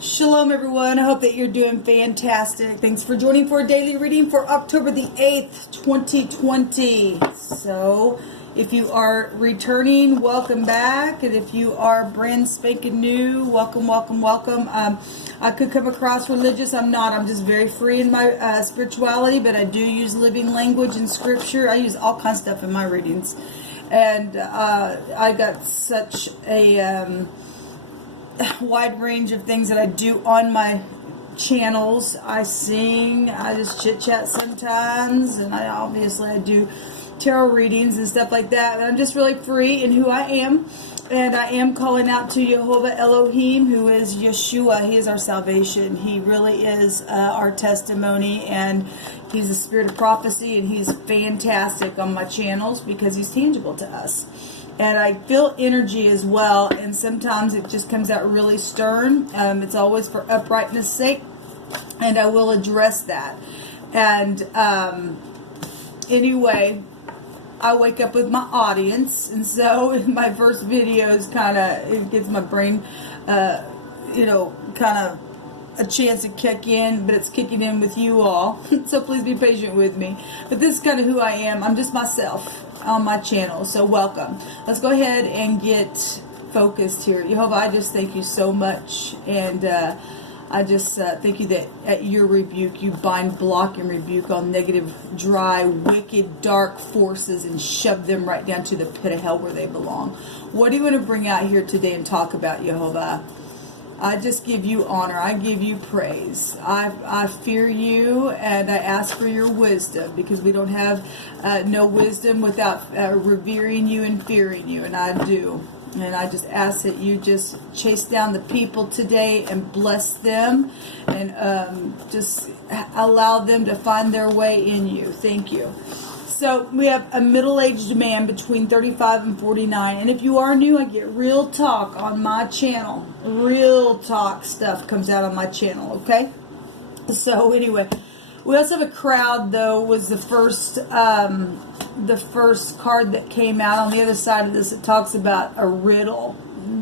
Shalom everyone, I hope that you're doing fantastic. Thanks for joining for a daily reading for October the 8th, 2020. So, if you are returning, welcome back. And if you are brand spanking new, welcome, welcome, welcome. I could come across religious, I'm not. I'm just very free in my spirituality, but I do use living language and scripture. I use all kinds of stuff in my readings. And I got such a wide range of things that I do on my channels. I sing, I just chit chat sometimes, and I do tarot readings and stuff like that. And I'm just really free in who I am, and I am calling out to Jehovah Elohim, who is Yeshua. He is our salvation. He really is our testimony, and he's the spirit of prophecy, and he's fantastic on my channels because he's tangible to us. And I feel energy as well, and sometimes it just comes out really stern. It's always for uprightness' sake, and I will address that. And anyway, I wake up with my audience, and so my first video is it gives my brain, kind of a chance to kick in, but it's kicking in with you all. So please be patient with me. But this is kind of who I am. I'm just myself on my channel, so welcome. Let's go ahead and get focused here. Jehovah, I just thank you so much, and I just thank you that at your rebuke you bind, block, and rebuke all negative, dry, wicked, dark forces and shove them right down to the pit of hell where they belong. What do you want to bring out here today and talk about, Jehovah? I just give you honor. I give you praise. I fear you, and I ask for your wisdom, because we don't have no wisdom without revering you and fearing you, and I do. And I just ask that you just chase down the people today and bless them, and just allow them to find their way in you. Thank you. So we have a middle-aged man between 35 and 49. And if you are new, I get real talk on my channel. Real talk stuff comes out on my channel, okay? So anyway, we also have a crowd, though, was the first card that came out. On the other side of this, it talks about a riddle.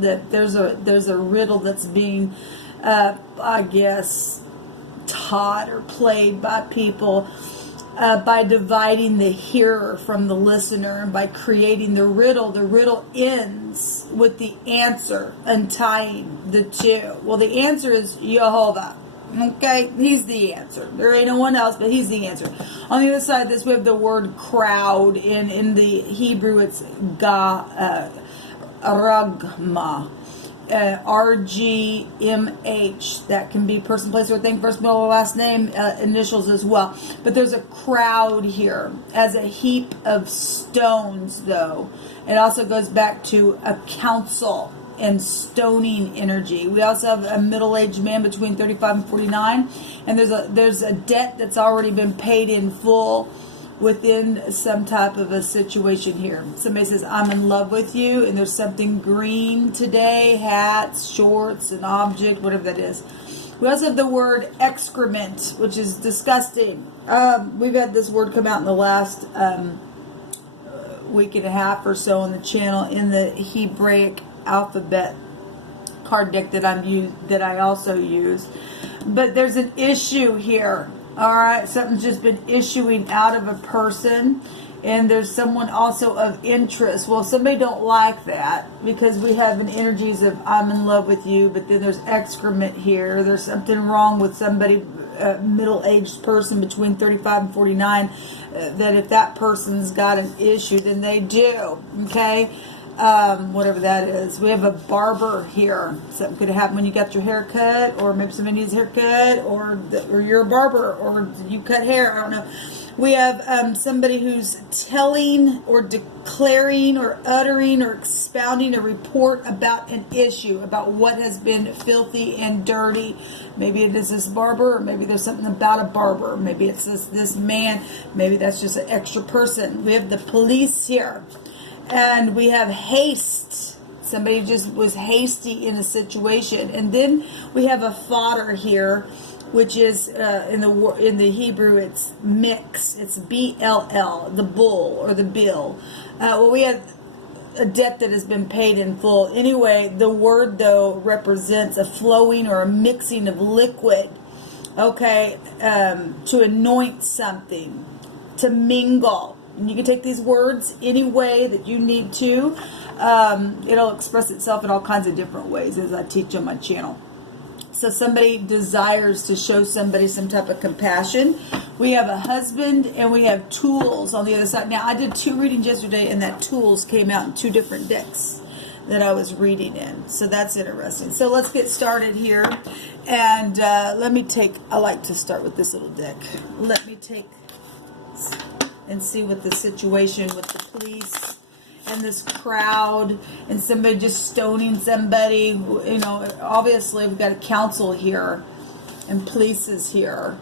That there's a riddle that's being, I guess, taught or played by people. By dividing the hearer from the listener, and by creating the riddle ends with the answer, untying the two. Well, the answer is Jehovah. Okay, he's the answer. There ain't no one else, but he's the answer. On the other side of this, we have the word crowd. In the Hebrew, it's ragma. RGMH. That can be person, place, or thing, first, middle, or last name, initials as well. But there's a crowd here as a heap of stones, though. It also goes back to a council and stoning energy. We also have a middle-aged man between 35 and 49, and there's a debt that's already been paid in full within some type of a situation here. Somebody says, I'm in love with you, and there's something green today, hats, shorts, an object, whatever that is. We also have the word excrement, which is disgusting. We've had this word come out in the last week and a half or so on the channel in the Hebraic alphabet card deck that I also use. But there's an issue here. Alright, something's just been issuing out of a person, and there's someone also of interest. Well, somebody don't like that, because we have an energies of I'm in love with you, but then there's excrement here. There's something wrong with somebody, middle-aged person between 35 and 49, that if that person's got an issue, then they do, okay? Whatever that is. We have a barber here. Something could happen when you got your hair cut, or maybe somebody needs a haircut, or you're a barber, or you cut hair. I don't know. We have somebody who's telling or declaring or uttering or expounding a report about an issue, about what has been filthy and dirty. Maybe it is this barber, or maybe there's something about a barber. Maybe it's this man. Maybe that's just an extra person. We have the police here. And we have haste. Somebody just was hasty in a situation. And then we have a fodder here, which is in the Hebrew, it's mix. It's BLL, the bull or the bill. Well, we have a debt that has been paid in full. Anyway, the word, though, represents a flowing or a mixing of liquid, okay, to anoint something, to mingle. And you can take these words any way that you need to. It'll express itself in all kinds of different ways, as I teach on my channel. So somebody desires to show somebody some type of compassion. We have a husband and we have tools on the other side. Now, I did 2 readings yesterday, and that tools came out in 2 different decks that I was reading in. So that's interesting. So let's get started here. And let me take, I like to start with this little deck. Let me take and see what the situation with the police and this crowd and somebody just stoning somebody. You know, obviously we've got a council here and police is here.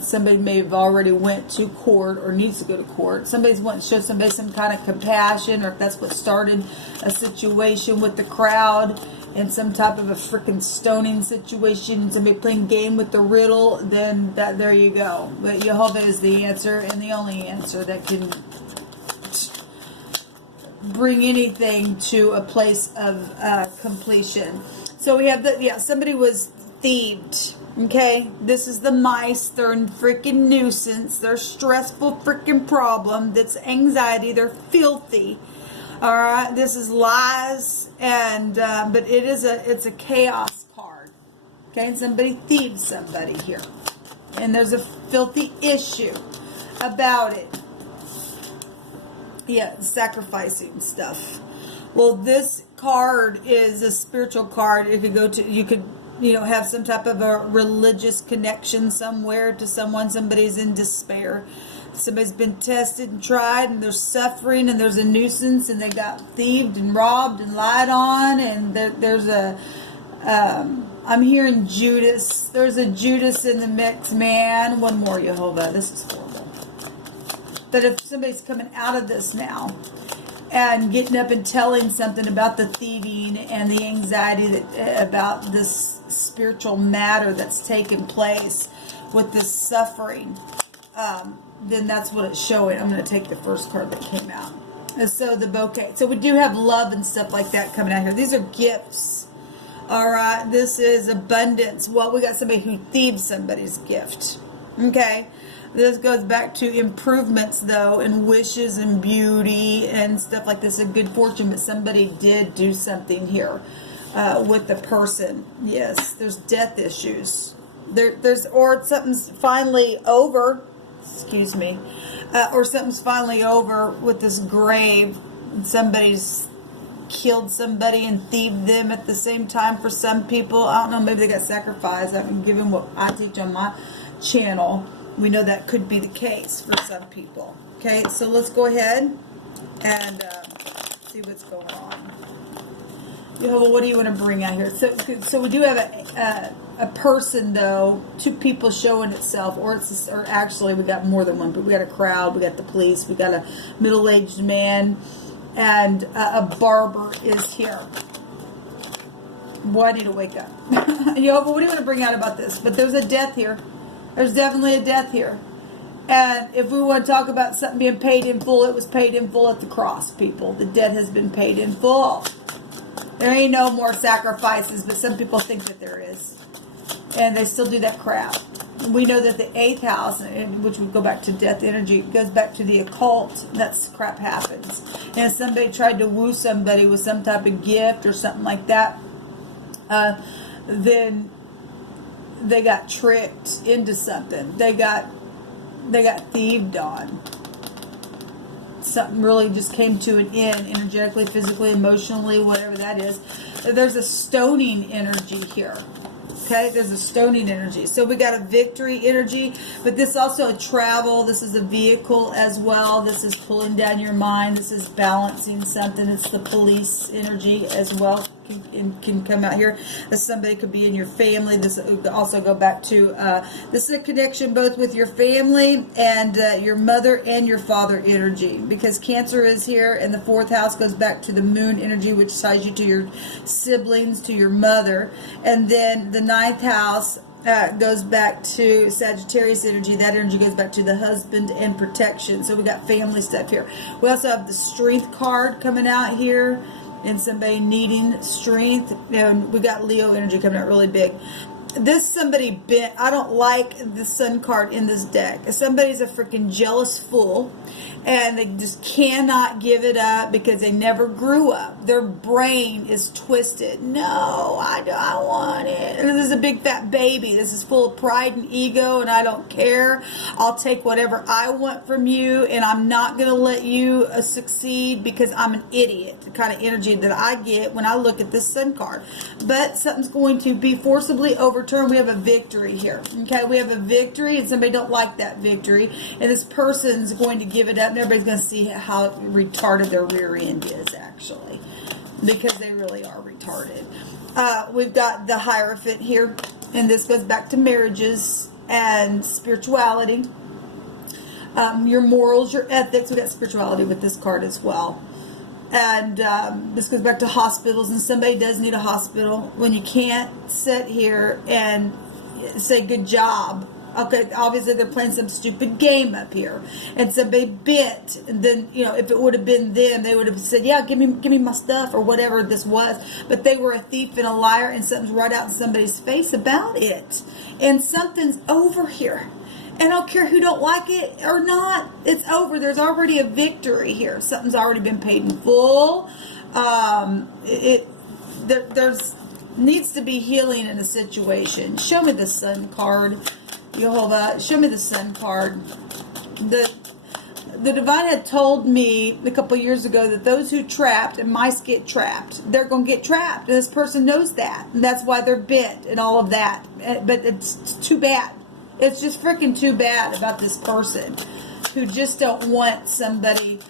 Somebody may have already went to court or needs to go to court. Somebody's wanting to show somebody some kind of compassion, or if that's what started a situation with the crowd and some type of a freaking stoning situation, somebody playing game with the riddle, then that, there you go. But Jehovah is the answer, and the only answer that can bring anything to a place of completion. So we have the, somebody was thieved. Okay, this is the mice. They're a freaking nuisance. They're a stressful freaking problem. That's anxiety. They're filthy. All right, this is lies, and but it's a chaos card. Okay, and somebody thieves somebody here, and there's a filthy issue about it. Yeah, sacrificing stuff. Well, this card is a spiritual card. It could go to, you could, you know, have some type of a religious connection somewhere to someone. Somebody's in despair. Somebody's been tested and tried, and they're suffering, and there's a nuisance, and they got thieved and robbed and lied on, and there's a, I'm hearing Judas. There's a Judas in the mix, man. One more, Jehovah. This is horrible. That if somebody's coming out of this now and getting up and telling something about the thieving and the anxiety that about this spiritual matter that's taken place with this suffering, then that's what it's showing. I'm going to take the first card that came out. And so the bouquet. So we do have love and stuff like that coming out here. These are gifts. All right. This is abundance. Well, we got somebody who thieves somebody's gift. Okay. This goes back to improvements, though, and wishes and beauty and stuff like this, and good fortune. But somebody did do something here with the person. Yes, there's death issues. There's or something's finally over. Excuse me, or something's finally over with this grave. And somebody's killed somebody and thieved them at the same time. For some people, I don't know. Maybe they got sacrificed. I'm giving what I teach on my channel. We know that could be the case for some people. Okay, so let's go ahead and see what's going on. Jehovah, what do you want to bring out here? So we do have a person, though, 2 people showing itself, or actually we got more than one, but we got a crowd, we got the police, we got a middle-aged man, and a barber is here. Boy, I need to wake up. Jehovah, what do you want to bring out about this? But there's a death here. There's definitely a death here. And if we want to talk about something being paid in full, it was paid in full at the cross, people. The debt has been paid in full. There ain't no more sacrifices, but some people think that there is. And they still do that crap. We know that the 8th house, which would go back to death energy, goes back to the occult. That's crap happens. And if somebody tried to woo somebody with some type of gift or something like that, then they got tricked into something. They got thieved on. Something really just came to an end, energetically, physically, emotionally, whatever that is. There's a stoning energy here. Okay, there's a stoning energy. So we got a victory energy, but this also a travel. This is a vehicle as well. This is pulling down your mind. This is balancing something. It's the police energy as well. Can come out here. Somebody could be in your family. This would also go back to this is a connection both with your family and your mother and your father energy, because Cancer is here, and the 4th house goes back to the moon energy, which ties you to your siblings, to your mother, and then the 9th house goes back to Sagittarius energy. That energy goes back to the husband and protection. So we got family stuff here. We also have the strength card coming out here, and somebody needing strength. And we got Leo energy coming out really big. This somebody bent. I don't like the sun card in this deck. Somebody's a freaking jealous fool, and they just cannot give it up because they never grew up. Their brain is twisted. No, I don't want it. And this is a big fat baby. This is full of pride and ego, and I don't care. I'll take whatever I want from you, and I'm not going to let you succeed because I'm an idiot. The kind of energy that I get when I look at this sun card. But something's going to be forcibly overturned. We have a victory here. Okay, we have a victory, and somebody don't like that victory, and this person's going to give it up, and everybody's going to see how retarded their rear end is, actually, because they really are retarded. We've got the Hierophant here, and this goes back to marriages and spirituality, your morals, your ethics. We got spirituality with this card as well. And this goes back to hospitals, and somebody does need a hospital. When you can't sit here and say good job, okay, obviously they're playing some stupid game up here, and somebody bent, and then, you know, if it would have been them, they would have said, yeah, give me my stuff, or whatever this was. But they were a thief and a liar, and something's right out in somebody's face about it, and something's over here. And I don't care who don't like it or not. It's over. There's already a victory here. Something's already been paid in full. There's needs to be healing in a situation. Show me the Sun card, Jehovah. Show me the Sun card. The Divine had told me a couple years ago that those who trapped, and mice get trapped, they're going to get trapped. And this person knows that. And that's why they're bent and all of that. But it's too bad. It's just freaking too bad about this person who just don't want somebody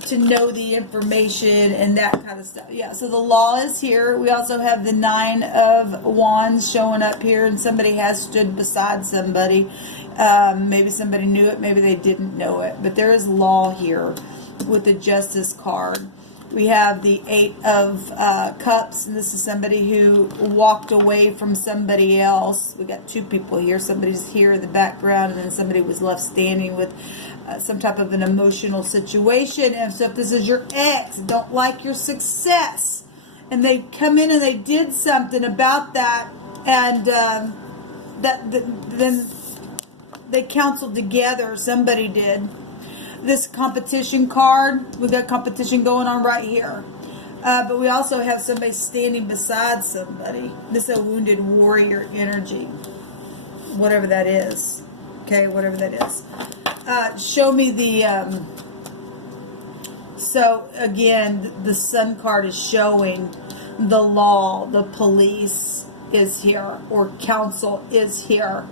to know the information and that kind of stuff. Yeah, so the law is here. We also have the Nine of Wands showing up here, and somebody has stood beside somebody. Maybe somebody knew it, maybe they didn't know it. But there is law here with the Justice card. We have the Eight of Cups, and this is somebody who walked away from somebody else. We got two people here. Somebody's here in the background, and then somebody was left standing with some type of an emotional situation. And so if this is your ex, don't like your success, and they come in and they did something about that, and then they counseled together, somebody did. This competition card, we got competition going on right here. But we also have somebody standing beside somebody. This is a wounded warrior energy. Whatever that is. Okay, whatever that is. Show me the... so, again, the Sun card is showing the law, the police is here, or council is here.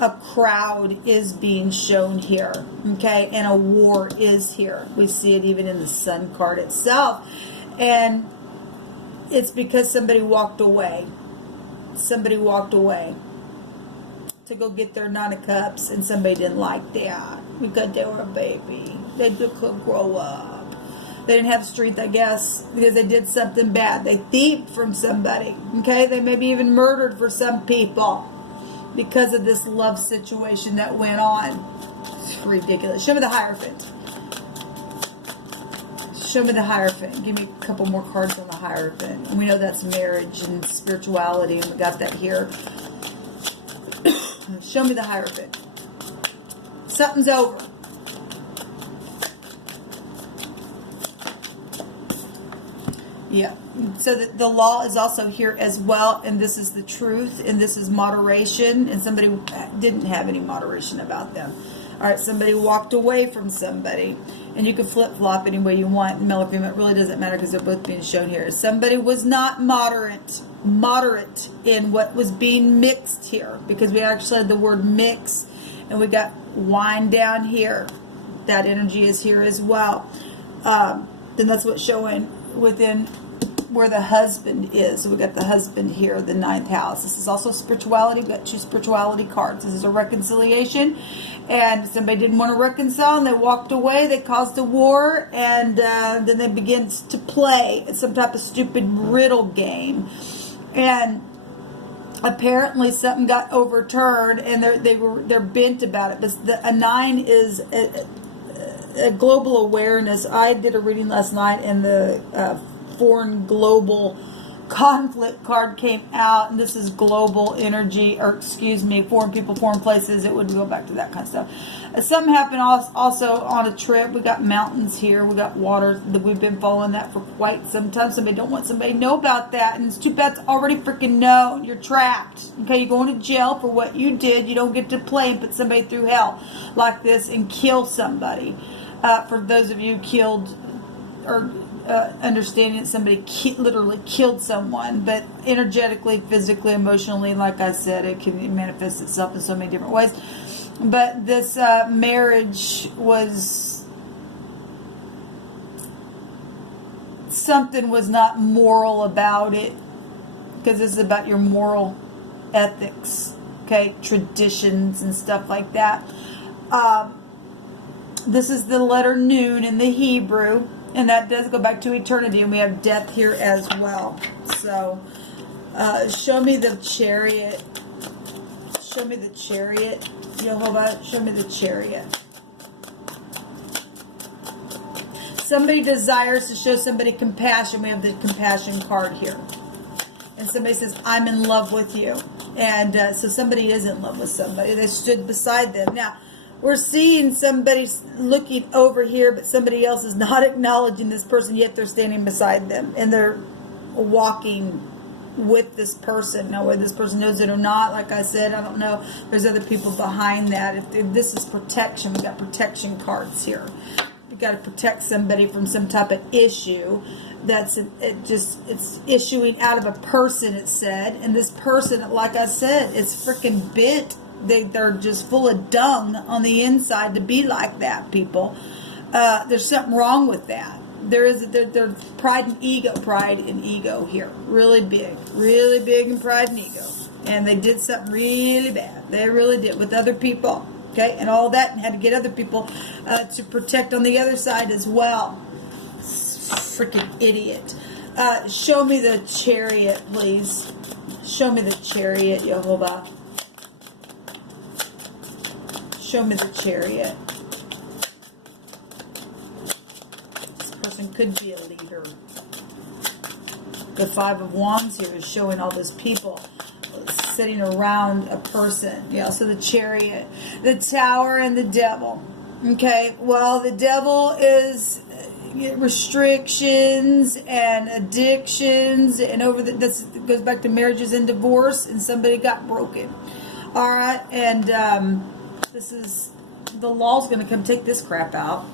A crowd is being shown here, okay, and a war is here. We see it even in the Sun card itself, and it's because somebody walked away. Somebody walked away to go get their Nine of Cups, and somebody didn't like that because they were a baby. They could grow up. They didn't have strength, I guess, because they did something bad. They thieved from somebody, okay? They maybe even murdered for some people because of this love situation that went on. It's ridiculous. Show me the Hierophant. Show me the Hierophant. Give me a couple more cards on the Hierophant. And we know that's marriage and spirituality, and we got that here. Show me the Hierophant. Something's over. Yeah. So the law is also here as well, and this is the truth, and this is moderation, and somebody didn't have any moderation about them. All right, somebody walked away from somebody, and you can flip-flop any way you want. Male or female, it really doesn't matter because they're both being shown here. Somebody was not moderate in what was being mixed here, because we actually had the word mix, and we got wine down here. That energy is here as well. Then that's what's showing within where the husband is. So we got the husband here, the 9th house. This is also spirituality. We've got two spirituality cards. This is a reconciliation, and somebody didn't want to reconcile, and they walked away. They caused a war, and then they begin to play some type of stupid riddle game. And apparently something got overturned, and they're bent about it. But a 9 is a global awareness. I did a reading last night, and the foreign global conflict card came out, and this is global energy, or excuse me, foreign people, foreign places. It would go back to that kind of stuff. Something happened also on a trip. We got mountains here, we got water. We've been following that for quite some time. Somebody don't want somebody to know about that, and it's too bad. It's already freaking known. You're trapped. Okay, you're going to jail for what you did. You don't get to play and put somebody through hell like this and kill somebody. For those of you killed or understanding that somebody literally killed someone, but energetically, physically, emotionally, like I said, it can manifest itself in so many different ways. But this marriage was, something was not moral about it, because this is about your moral ethics, okay, traditions and stuff like that. This is the letter Nun in the Hebrew, and that does go back to eternity, and we have death here as well. So, show me the Chariot. Show me the Chariot. Jehovah, show me the Chariot. Somebody desires to show somebody compassion. We have the compassion card here. And somebody says, I'm in love with you. And so somebody is in love with somebody. They stood beside them. Now, we're seeing somebody looking over here, but somebody else is not acknowledging this person, yet they're standing beside them. And they're walking with this person. Now, whether this person knows it or not, like I said, I don't know. There's other people behind that. If this is protection, we got protection cards here. You got to protect somebody from some type of issue that's it's issuing out of a person, it said. And this person, like I said, it's freaking bent. They're just full of dung on the inside to be like that, people. There's something wrong with that. There's pride and ego here. Really big in pride and ego. And they did something really bad. They really did with other people. Okay, and all that, and had to get other people to protect on the other side as well. Freaking idiot. Show me the Chariot, please. Show me the Chariot, Jehovah. Show me the Chariot. This person could be a leader. The Five of Wands here is showing all those people sitting around a person. Yeah, so the Chariot, the Tower, and the Devil. Okay, well, the Devil is restrictions and addictions, and this goes back to marriages and divorce, and somebody got broken. All right, and this is, the law's going to come take this crap out.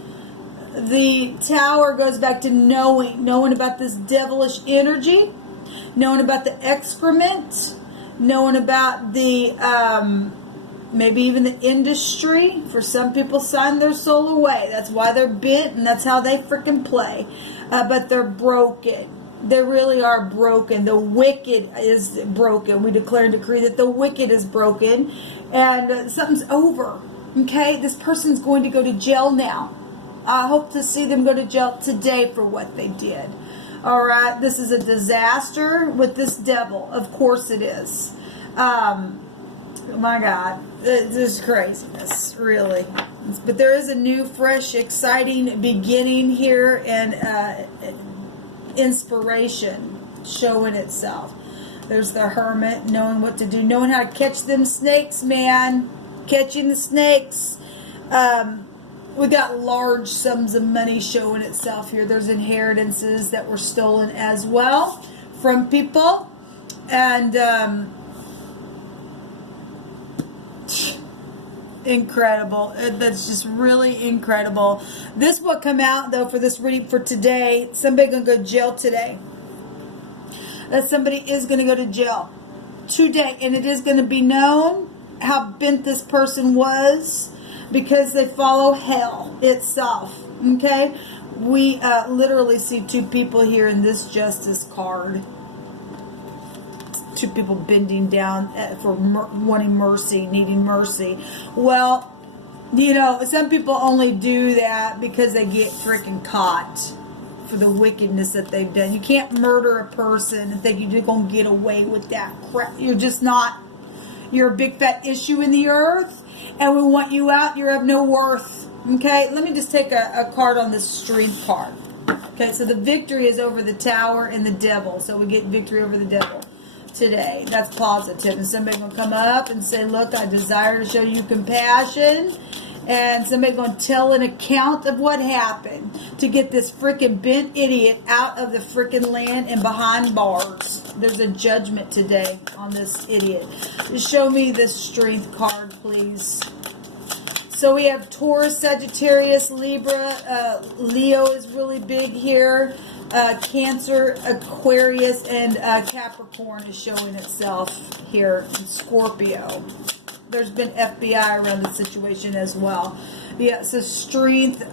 The Tower goes back to knowing about this devilish energy, knowing about the excrement, knowing about the, maybe even the industry. For some people, sign their soul away. That's why they're bent, and that's how they freaking play. But they're broken. They really are broken. The wicked is broken. We declare and decree that the wicked is broken, and something's over. Okay, this person's going to go to jail now. I hope to see them go to jail today for what they did. All right, this is a disaster with this devil. Of course it is. My God, this is craziness, really. But there is a new, fresh, exciting beginning here, and inspiration showing itself. There's the Hermit, knowing what to do, knowing how to catch them snakes, man. Catching the snakes. We got large sums of money showing itself here. There's inheritances that were stolen as well from people. And incredible. That's just really incredible. This will come out, though, for this reading for today. Somebody going to go to jail today. That somebody is going to go to jail today. And it is going to be known how bent this person was, because they follow hell itself. Okay, we literally see two people here in this Justice card. Two people bending down for wanting mercy, needing mercy. Well, you know, some people only do that because they get freaking caught. for the wickedness that they've done. You can't murder a person and think you're going to get away with that crap. You're just not. You're a big fat issue in the earth, and we want you out. You have no worth. Okay, let me just take a card on this strength card. Okay, so the victory is over the Tower and the Devil. So we get victory over the Devil today. That's positive. And somebody's going to come up and say, look, I desire to show you compassion. And somebody's going to tell an account of what happened to get this freaking bent idiot out of the freaking land and behind bars. There's a judgment today on this idiot. Just show me this strength card, please. So we have Taurus, Sagittarius, Libra. Leo is really big here. Cancer, Aquarius, and Capricorn is showing itself here. Scorpio. There's been FBI around the situation as well. Yeah, so strength.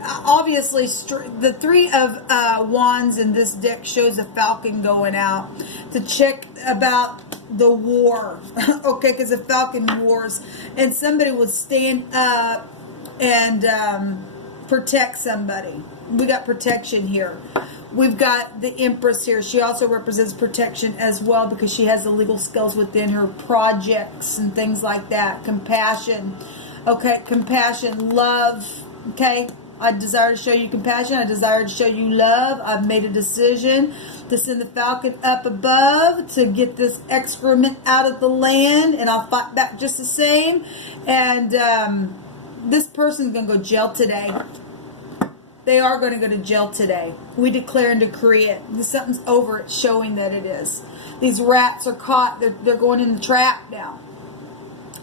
Obviously, the Three of Wands in this deck shows a falcon going out to check about the war. Okay, because the falcon wars. And somebody would stand up and protect somebody. We got protection here. We've got the Empress here. She also represents protection as well because she has the legal skills within her projects and things like that. Compassion. Okay, compassion. Love. Okay, I desire to show you compassion. I desire to show you love. I've made a decision to send the falcon up above to get this excrement out of the land, and I'll fight back just the same. And this person's going to go jail today. They are going to go to jail today. We declare and decree it. Something's over it, showing that it is. These rats are caught. They're going in the trap now.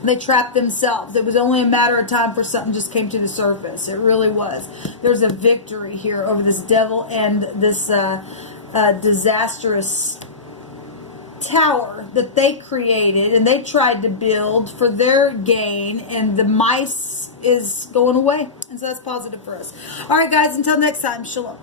They trapped themselves. It was only a matter of time for something just came to the surface. It really was. There's a victory here over this devil and this disastrous tower that they created and they tried to build for their gain, and the mice is going away. And so that's positive for us. All right, guys, until next time, shalom.